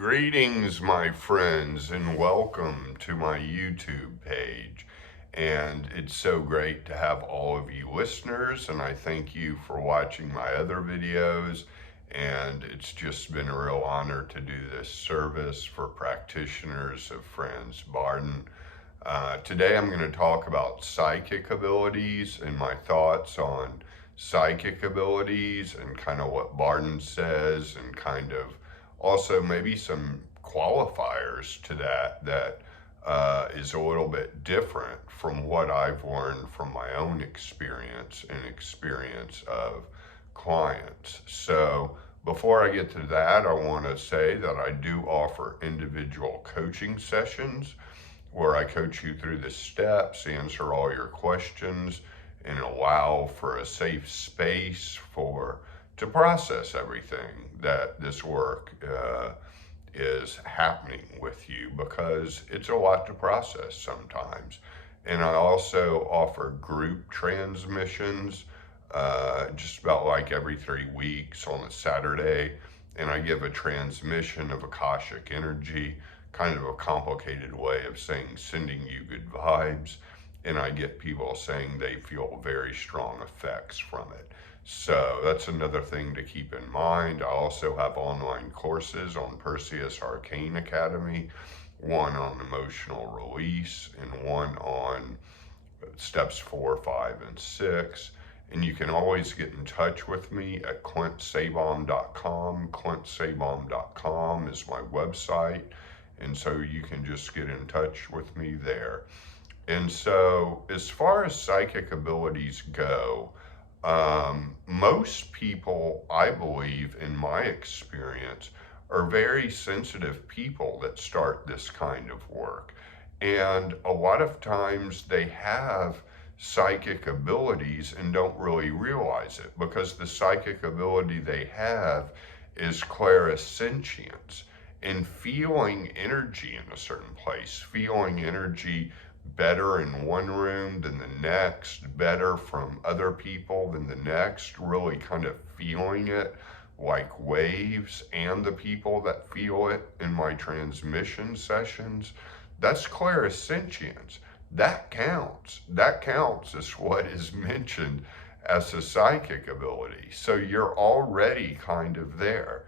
Greetings, my friends, and welcome to my YouTube page. And it's so great to have all of you listeners, and I thank you for watching my other videos. And it's just been a real honor to do this service for practitioners of Friends Bardon. Today I'm going to talk about psychic abilities and my thoughts on psychic abilities and kind of what Bardon says, and kind of also maybe some qualifiers to that is a little bit different from what I've learned from my own experience and experience of clients. So before I get to that, I want to say that I do offer individual coaching sessions where I coach you through the steps, answer all your questions, and allow for a safe space to process everything that this work is happening with you, because it's a lot to process sometimes. And I also offer group transmissions just about like every 3 weeks on a Saturday, and I give a transmission of Akashic energy, kind of a complicated way of saying sending you good vibes, and I get people saying they feel very strong effects from it. So that's another thing to keep in mind. I also have online courses on Perseus Arcane Academy, one on emotional release and one on steps 4, 5, and 6. And you can always get in touch with me at clintsabaum.com. clintsabaum.com is my website, and so you can just get in touch with me there. And so as far as psychic abilities go, most people, I believe, in my experience, are very sensitive people that start this kind of work. And a lot of times they have psychic abilities and don't really realize it, because the psychic ability they have is clairsentience, and feeling energy in a certain place, feeling energy better in one room than the next, better from other people than the next, really kind of feeling it like waves, and the people that feel it in my transmission sessions. That's clairsentience. That counts. That counts as what is mentioned as a psychic ability. So you're already kind of there.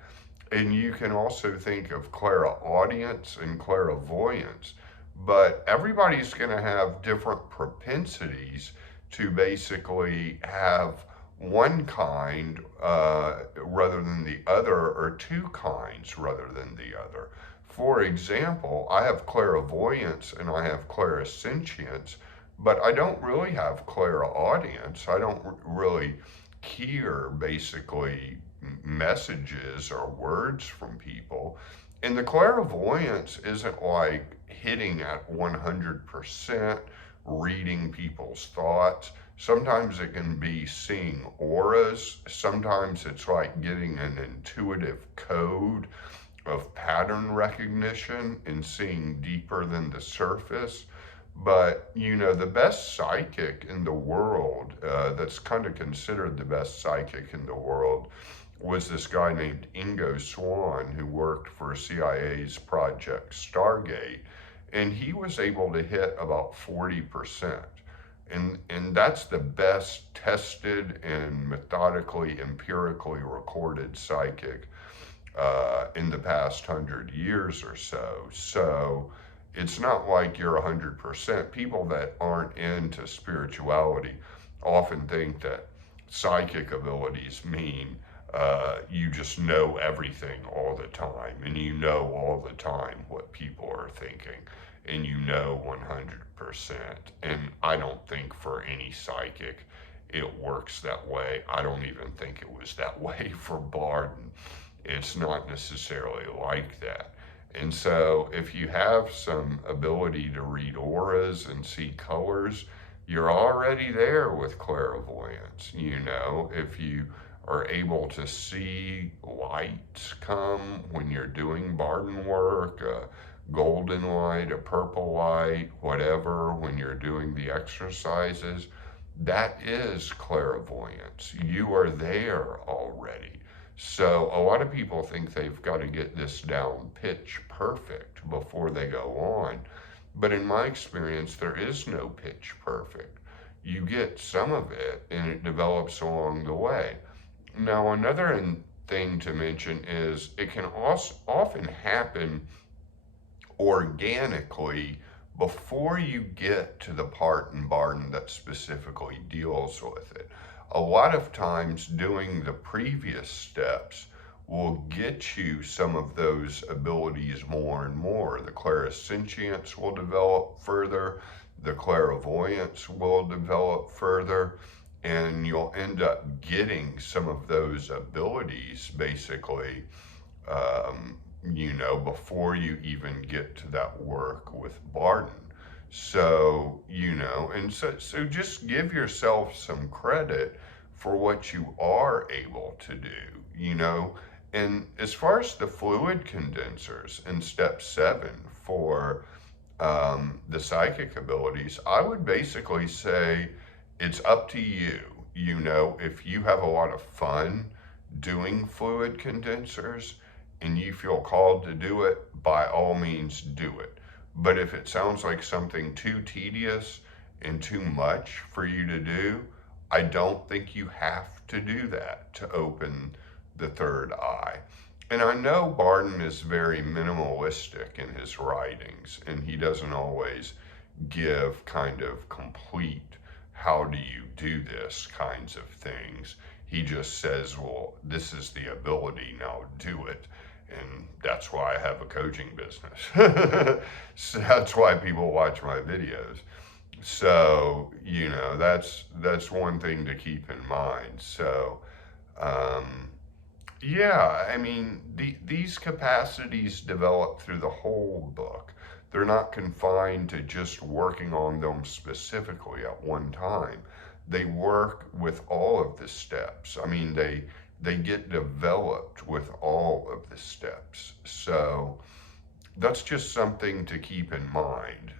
And you can also think of clairaudience and clairvoyance, but everybody's going to have different propensities to basically have one kind rather than the other, or two kinds rather than the other. For example, I have clairvoyance and I have clairsentience, but I don't really have clairaudience. I don't really hear basically messages or words from people. And the clairvoyance isn't like hitting at 100% reading people's thoughts. Sometimes it can be seeing auras. Sometimes it's like getting an intuitive code of pattern recognition and seeing deeper than the surface. But the best psychic in the world, that's kind of considered the best psychic in the world, was this guy named Ingo Swann, who worked for CIA's Project Stargate, and he was able to hit about 40%. And that's the best tested and methodically, empirically recorded psychic in the past 100 years or so. So it's not like you're 100%. People that aren't into spirituality often think that psychic abilities mean you just know everything all the time, and you know all the time what people are thinking, and you know 100%. And I don't think for any psychic it works that way. I don't even think it was that way for Bardon. It's not necessarily like that. And so if you have some ability to read auras and see colors, you're already there with clairvoyance. If you are able to see lights come when you're doing Bardon work, a golden light, a purple light, whatever, when you're doing the exercises, that is clairvoyance. You are there already. So a lot of people think they've got to get this down pitch perfect before they go on. But in my experience, there is no pitch perfect. You get some of it and it develops along the way. Now, another thing to mention is it can also often happen organically before you get to the part in Bardon that specifically deals with it. A lot of times doing the previous steps will get you some of those abilities more and more. The clairsentience will develop further, the clairvoyance will develop further, and you'll end up getting some of those abilities basically before you even get to that work with Bardon. So, and so just give yourself some credit for what you are able to do. And as far as the fluid condensers in step 7 for the psychic abilities, I would basically say it's up to you. If you have a lot of fun doing fluid condensers and you feel called to do it, by all means do it. But if it sounds like something too tedious and too much for you to do, I don't think you have to do that to open the third eye. And I know Bardon is very minimalistic in his writings, and he doesn't always give kind of complete, how do you do this kinds of things. He just says, well, this is the ability, now do it. And that's why I have a coaching business. So that's why people watch my videos. So, that's one thing to keep in mind. So, um, yeah, I mean, these capacities develop through the whole book. They're not confined to just working on them specifically at one time. They work with all of the steps. I mean, they get developed with all of the steps. So that's just something to keep in mind,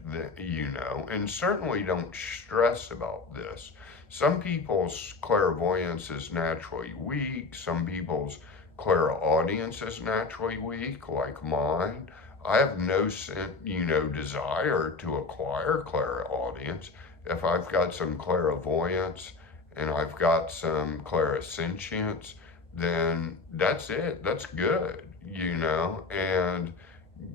and certainly don't stress about this. Some people's clairvoyance is naturally weak. Some people's clairaudience is naturally weak, like mine. I have no, desire to acquire clairaudience. If I've got some clairvoyance and I've got some clairsentience, then that's it. That's good. And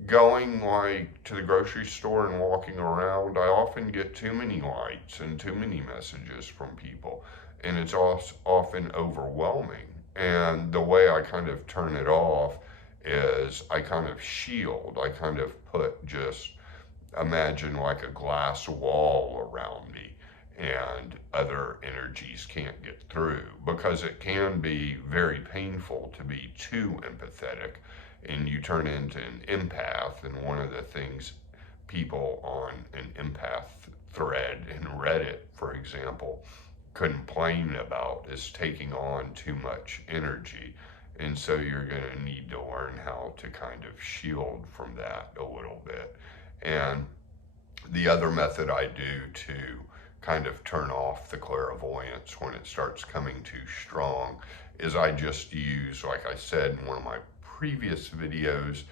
going like to the grocery store and walking around, I often get too many lights and too many messages from people, and it's often overwhelming. And the way I kind of turn it off is I kind of shield. I kind of put just imagine like a glass wall around me and other energies can't get through, because it can be very painful to be too empathetic and you turn into an empath. And one of the things people on an empath thread in Reddit, for example, complain about is taking on too much energy. And so you're going to need to learn how to kind of shield from that a little bit. And the other method I do to kind of turn off the clairvoyance when it starts coming too strong is I just use, like I said in one of my previous videos,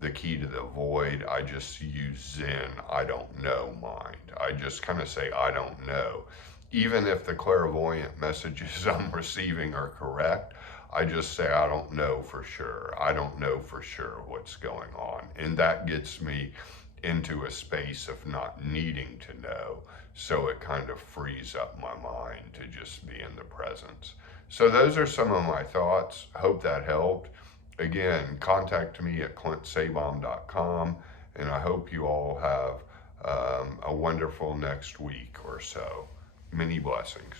the key to the void. I just use Zen, I don't know mind. I just kind of say, I don't know. Even if the clairvoyant messages I'm receiving are correct, I just say, I don't know for sure. I don't know for sure what's going on. And that gets me into a space of not needing to know. So it kind of frees up my mind to just be in the presence. So those are some of my thoughts. Hope that helped. Again, contact me at clintsabom.com, and I hope you all have a wonderful next week or so. Many blessings.